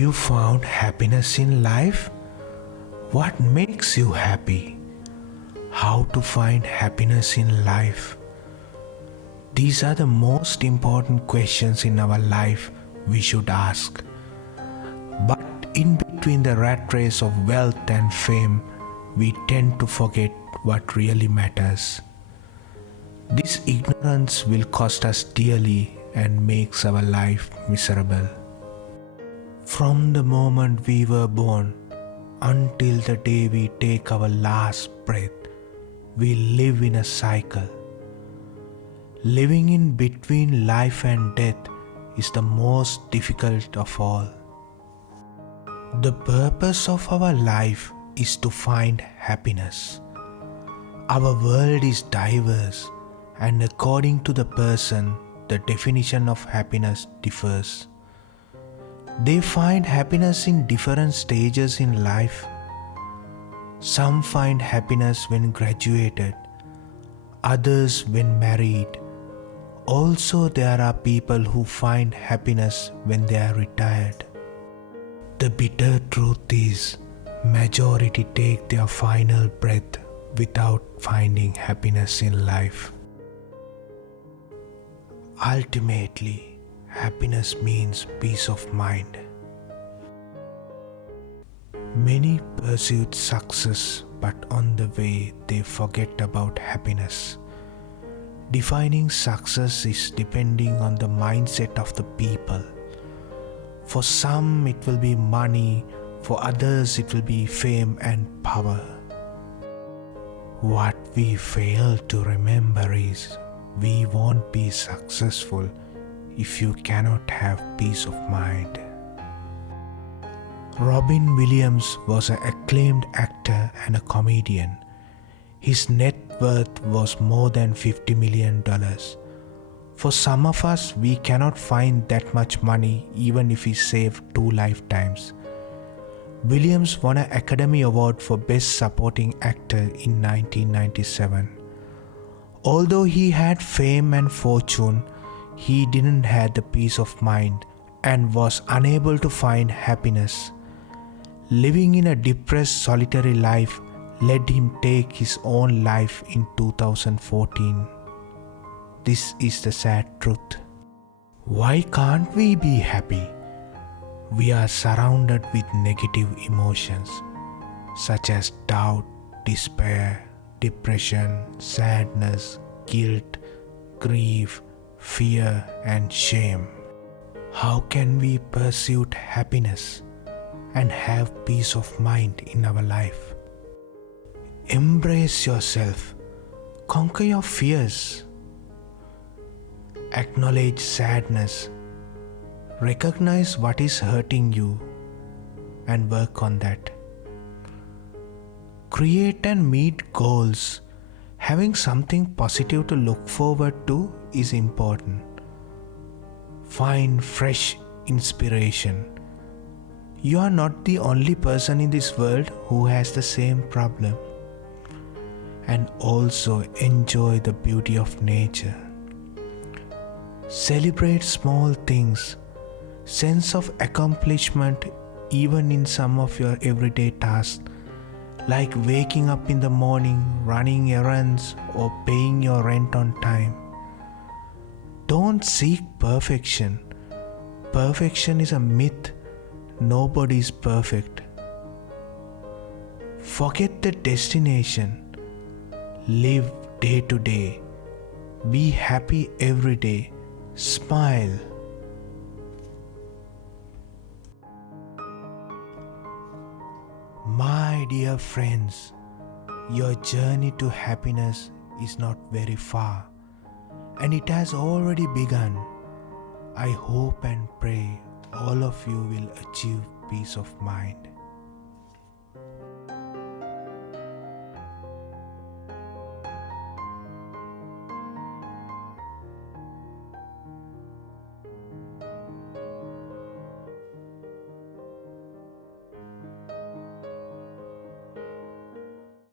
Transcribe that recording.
you found happiness in life? What makes you happy? How to find happiness in life? These are the most important questions in our life we should ask. But in between the rat race of wealth and fame, we tend to forget what really matters. This ignorance will cost us dearly and makes our life miserable. From the moment we were born until the day we take our last breath, we live in a cycle. Living in between life and death is the most difficult of all. The purpose of our life is to find happiness. Our world is diverse, and according to the person, the definition of happiness differs. They find happiness in different stages in life. Some find happiness when graduated, others when married. Also, there are people who find happiness when they are retired. The bitter truth is, majority take their final breath without finding happiness in life. Ultimately, happiness means peace of mind. Many pursue success, but on the way they forget about happiness. Defining success is depending on the mindset of the people. For some it will be money, for others it will be fame and power. What we fail to remember is, we won't be successful if you cannot have peace of mind. Robin Williams was an acclaimed actor and a comedian. His net worth was more than $50 million. For some of us, we cannot find that much money even if we save 2 lifetimes. Williams won an Academy Award for Best Supporting Actor in 1997. Although he had fame and fortune, he didn't have the peace of mind and was unable to find happiness. Living in a depressed, solitary life led him take his own life in 2014. This is the sad truth. Why can't we be happy? We are surrounded with negative emotions such as doubt, despair, depression, sadness, guilt, grief, fear, and shame. How can we pursue happiness and have peace of mind in our life? Embrace yourself. Conquer your fears. Acknowledge sadness. Recognize what is hurting you and work on that. Create and meet goals. Having something positive to look forward to is important. Find fresh inspiration. You are not the only person in this world who has the same problem. And also enjoy the beauty of nature. Celebrate small things. Sense of accomplishment even in some of your everyday tasks, like waking up in the morning, running errands, or paying your rent on time. Don't seek perfection. Perfection is a myth. Nobody is perfect. Forget the destination. Live day to day. Be happy every day. Smile. My dear friends, your journey to happiness is not very far, and it has already begun. I hope and pray all of you will achieve peace of mind.